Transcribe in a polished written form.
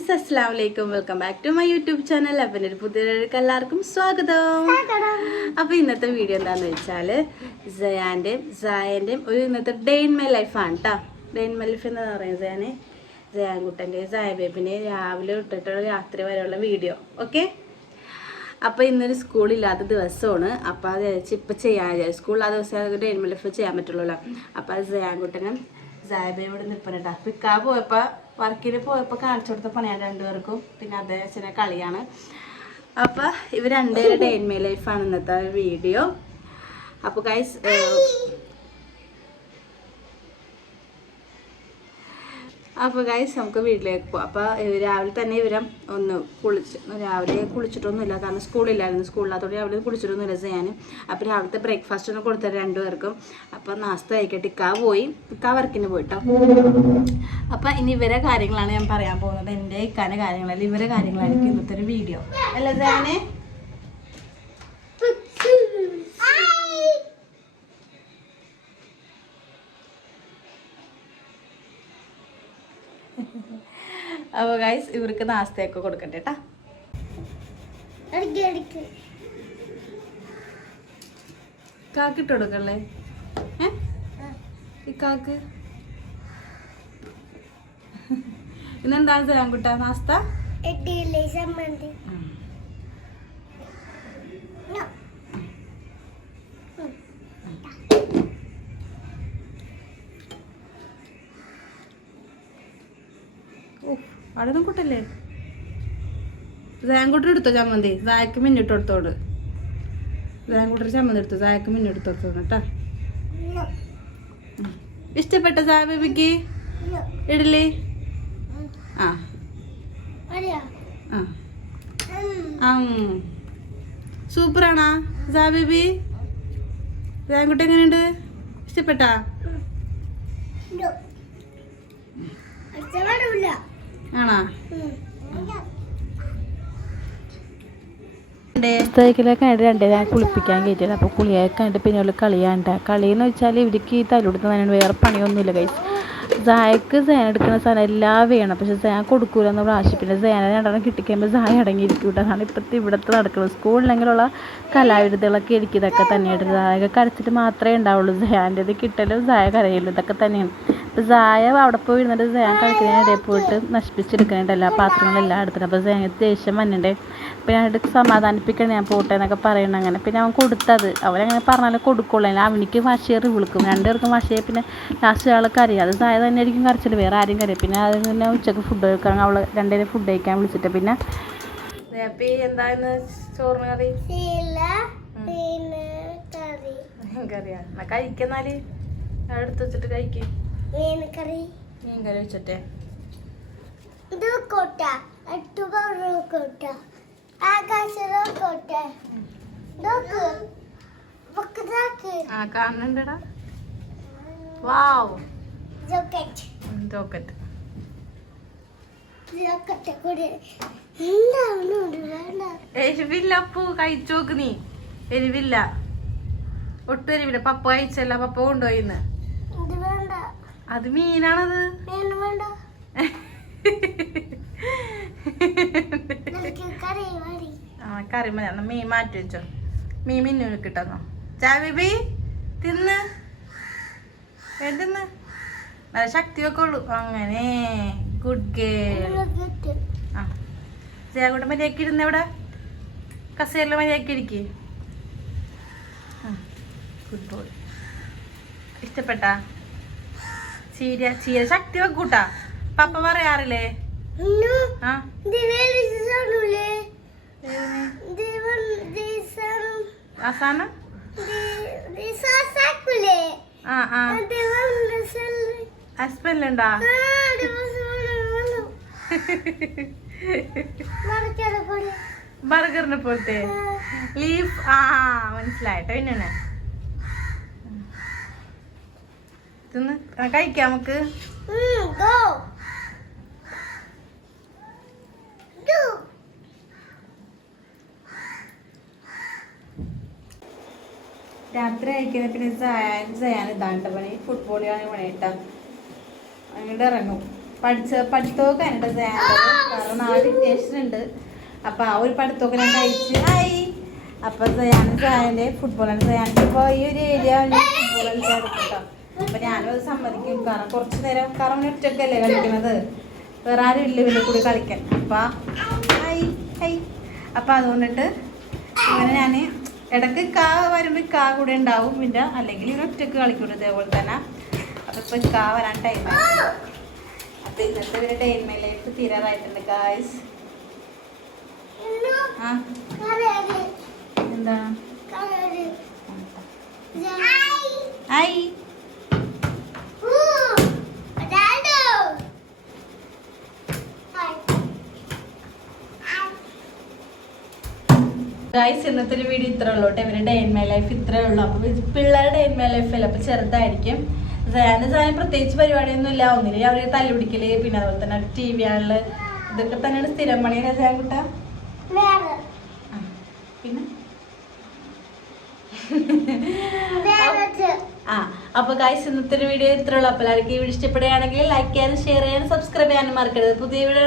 Friends, അസ്സലാമു അലൈക്കും. Welcome back to my YouTube channel. അപ്പം ഒരു പുതിയൊരു എല്ലാവർക്കും സ്വാഗതം. അപ്പോൾ ഇന്നത്തെ വീഡിയോ എന്താണെന്ന് വെച്ചാൽ സായൻ്റെയും ഒരു ഇന്നത്തെ ഡേ ഇൻ മൈ ലൈഫാണ് കേട്ടോ. ഡേ ഇൻ മൈ ലൈഫ് എന്ന് പറയുന്നത് സായൻകുട്ടൻ്റെ ബേബിനെ രാവിലെ ഇട്ടിട്ടുള്ള രാത്രി വരെയുള്ള വീഡിയോ. ഓക്കെ, അപ്പോൾ ഇന്നൊരു സ്കൂളില്ലാത്ത ദിവസമാണ്. അപ്പോൾ അത് ഇപ്പം ചെയ്യാൻ സ്കൂളില്ലാത്ത ദിവസം ഡേ ഇൻ മൈ ലൈഫ് ചെയ്യാൻ പറ്റുള്ളൂ. അപ്പോൾ അത് സായൻകുട്ടനും സായബയോട് നിൽപ്പനട്ടാ. പിക്കാ പോയപ്പോൾ വർക്കിന് പോയപ്പോൾ കാണിച്ചു കൊടുത്ത പണിയാണ് രണ്ടുപേർക്കും. പിന്നെ അദ്ദേഹത്തിൻ്റെ കളിയാണ്. അപ്പോൾ ഇവർ രണ്ടുപേരുടെ ഡേ ഇൻ മൈ ലൈഫാണ് ഇന്നത്തെ വീഡിയോ. അപ്പോൾ ഗൈസ് നമുക്ക് വീട്ടിലേക്ക് പോകാം. അപ്പോൾ രാവിലെ തന്നെ ഇവരും ഒന്ന് രാവിലെ കുളിച്ചിട്ടൊന്നുമില്ല, കാരണം സ്കൂളില്ലായിരുന്നു. സ്കൂളില്ലാത്തതുകൊണ്ട് രാവിലെ കുളിച്ചിട്ടൊന്നുമില്ല ചെയ്യാൻ. അപ്പോൾ രാവിലത്തെ ബ്രേക്ക്ഫാസ്റ്റ് ഒന്ന് കൊടുത്തത് രണ്ടുപേർക്കും. അപ്പോൾ നാസ്ത കഴിക്കട്ടെ. ഇക്ക വർക്കിന് പോയിട്ടോ. അപ്പോൾ ഇനി ഇവരെ കാര്യങ്ങളാണ് ഞാൻ പറയാൻ പോകുന്നത്. എൻ്റെ ഇക്കാൻ്റെ കാര്യങ്ങളല്ല, ഇവരെ കാര്യങ്ങളായിരിക്കും ഇന്നത്തെ ഒരു വീഡിയോ. അല്ലേ സാനെ? അപ്പോൾ ഗൈസ് ഇവർക്ക് നാസ്തയൊക്കെ കൊടുക്കട്ടെ കേട്ടാ. കാക്കിട്ട് കൊടുക്കല്ലേ ഇക്കാക്ക്? ഇന്നെന്താണ് തരാൻകുട്ടാ നാസ്ത? അവിടെ ഒന്നും കൂട്ടല്ലേ. സായൻകുട്ടി എടുത്തോ ചമ്മന്തി? സായക്ക് മിന്നിട്ട് കൊടുത്തോട്. സായൻകുട്ടി ചമ്മന്തി എടുത്തു, സായക്ക് മിന്നിട്ട് കൊടുത്തോട് കേട്ടാ. ഇഷ്ടപ്പെട്ട സായ ബേബിക്ക് ഇഡലി? ആ ആ സൂപ്പറാണാ സായ ബേബി? സായൻകുട്ടി എങ്ങനെയുണ്ട്? ഇഷ്ടപ്പെട്ടാ? ആണോ? പുസ്തകത്തിലൊക്കെ ആയിട്ട് രണ്ടേരം കുളിപ്പിക്കാൻ കയറ്റിയത്. അപ്പോൾ കുളിയൊക്കെ ആയിട്ട് പിന്നെ ഉള്ള കളിയാണ്ട. കളിയെന്ന് വെച്ചാൽ ഇവർക്ക് ഈ തലയെടുത്ത് വേറെ പണിയൊന്നുമില്ല കൈസ്. സായക്ക് സേന എടുക്കുന്ന സാധനം എല്ലാം വേണം, പക്ഷെ സേന കൊടുക്കൂലെന്ന് പ്രാവശ്യം. പിന്നെ സേന രണ്ടെണ്ണം കിട്ടിക്കഴിയുമ്പോൾ സായ അടങ്ങിയിരിക്കും. അതാണ് ഇപ്പോഴത്തെ ഇവിടുത്തെ നടക്കുന്നത്. സ്കൂളിലെങ്കിലുള്ള കലാവിരുദ്ധകളൊക്കെ എനിക്ക് ഇതൊക്കെ തന്നെയായിട്ട്. സായൊക്കെ കരച്ചിട്ട് മാത്രമേ ഉണ്ടാവുള്ളൂ. സേൻ്റെ ഇത് കിട്ടലും സായ കരയിലും ഇതൊക്കെ തന്നെയാണ്. അപ്പോൾ സായ അവിടെ പോയി ഇരുന്നിട്ട് സേന കളിക്കുന്നതിനിടയിൽ പോയിട്ട് നശിപ്പിച്ചെടുക്കുന്നുണ്ട് എല്ലാ പാത്രങ്ങളെല്ലാം എടുത്തിട്ട്. അപ്പോൾ സേനക്ക് ദേഷ്യം വന്നിട്ട് പിന്നെ അവരുടെ സമാധാനിപ്പിക്കണം, ഞാൻ പോട്ടെ എന്നൊക്കെ പറയണം. അങ്ങനെ പിന്നെ അവൻ കൊടുത്തത് അവരങ്ങനെ പറഞ്ഞാലും കൊടുക്കുള്ളൂ. അവനിക്ക് വശയേറി വിളിക്കും, രണ്ടുപേർക്കും വശയെ. പിന്നെ ലാസ്റ്റ് ആൾ കരയും. അത് സായ തന്നെ ആയിരിക്കും കരച്ചില്ല, വേറെ ആരും കരയും. പിന്നെ അത് പിന്നെ ഉച്ചക്ക് ഫുഡ് കഴിക്കാൻ അവൾ രണ്ടുപേരും ഫുഡ് കഴിക്കാൻ വിളിച്ചിട്ട്. പിന്നെ എന്താന്ന് ചോറിന് കറി? കറിയാ കഴിക്കുന്നാല് എടുത്ത് വെച്ചിട്ട് കഴിക്കും. മീൻ കറി വെച്ചിട്ടേ കാണണ്ടടാ. വാവ്, ജോക്കറ്റ്. എരിവില്ല അപ്പു, കഴിച്ചു നോക്ക് നീ. എരിവില്ല, ഒട്ടും എരിവില്ല. പപ്പ കഴിച്ചല്ല, പപ്പ കൊണ്ടുപോയിന്ന്. അത് മീനാണത്. കറി മതി. എന്നാ മീൻ മാറ്റി വെച്ചോ. മീൻ മിന്നു കിട്ടുന്നോ? ചാബി തിന്ന് വേണ്ടുന്ന് നല്ല ശക്തി ഒക്കെ ഉള്ളു. അങ്ങനെ ഗുഡ് ഗേൾ. ആ ചേക്കൂടെ മര്യാദക്ക് ഇരുന്ന് എവിടെ കസേരയിൽ മര്യാദക്ക് ഇരിക്ക്. Good boy. ഇഷ്ടപ്പെട്ടാ? ചീര ശക്തി വെക്കൂട്ടാ. പപ്പ പറയാറില്ലേ? ആ ആസാന ഹസ്ബൻഡുണ്ടാ? ബർഗറിനെ പോലത്തെ ലീഫ്. ആ മനസ്സിലായിട്ടോ. പിന്നെ ഇതൊന്ന് കഴിക്കാം നമുക്ക്. രാത്രി അയക്കുന്ന പിന്നെ ചെയ്യാൻ ഇതാണ്ട പണി. ഫുട്ബോൾ കളി പണിയിട്ടാ അങ്ങോട്ട് ഇറങ്ങും. പഠിത്തമൊക്കെ അതിൻ്റെ കാരണം അപ്പോൾ നാളെ ഡിക്റ്റേഷൻ ഉണ്ട്. അപ്പോൾ ആ ഒരു പഠിത്തമൊക്കെ ഞാൻ കഴിച്ച് ആയി. അപ്പോൾ സയാൻ്റെ ഫുട്ബോളാണ്. സയാൻ്റെ ഇപ്പോൾ ഈ ഒരു ഏരിയ ഫുട്ബോൾ കളിക്കാൻ കേട്ടോ. അപ്പോൾ ഞാനും അത് സമ്മതിക്കും. കാരണം കുറച്ച് നേരം കാരണം ഒറ്റക്കല്ലേ കളിക്കണത്, വേറെ ആരും ഇല്ല ഇവരുടെ കൂടി കളിക്കാൻ. അപ്പോൾ അപ്പോൾ അതുകൊണ്ടിട്ട് ഇങ്ങനെ ഞാൻ ഇടയ്ക്ക് വരുമ്പോൾ കൂടെ ഉണ്ടാവും. പിന്നെ അല്ലെങ്കിൽ ഇവർ ഒറ്റക്ക് കളിക്കുള്ളൂ ഇതേപോലെ തന്നെ. അപ്പോൾ ഇപ്പോൾ വരാൻ ടൈമായി. അപ്പോൾ ഇന്നത്തെ ഒരു ഡേ ഇൻ മൈ ലൈഫ് തീരാറായിട്ടുണ്ട് ഗായ്സ്. എന്താ ഹായ് ഗായ്സ്, ഇന്നത്തെ ഒരു വീഡിയോ ഇത്രേ ഉള്ളൂ കേട്ടോ. ഇവരുടെ ഡേ ഇൻ മൈ ലൈഫ് ഇത്രേ ഉള്ളൂ. അപ്പോൾ പിള്ളേരുടെ ഡേ ഇൻ മൈ ലൈഫ് അല്ല, അപ്പോൾ ചെറുതായിരിക്കും. സായം പ്രത്യേകിച്ച് പരിപാടിയൊന്നും ഇല്ല. ഒന്നില്ല അവർ തല്ലുപിടിക്കല്, പിന്നെ അതുപോലെ തന്നെ TV ആണുള്ള ഇതൊക്കെ തന്നെയാണ് സ്ഥിരം പണിയാണ് സായം കുട്ട. പിന്നെ അപ്പോൾ ഗായ്സ്, ഇന്നത്തെ ഒരു വീഡിയോ ഇത്രേ ഉള്ളൂ. അപ്പോൾ എല്ലാവർക്കും ഈ വീഡിയോ ഇഷ്ടപ്പെടുകയാണെങ്കിൽ ലൈക്ക് ചെയ്യാനും ഷെയർ ചെയ്യാനും സബ്സ്ക്രൈബ് ചെയ്യാനും മറക്കരുത്. പുതിയ വീഡിയോ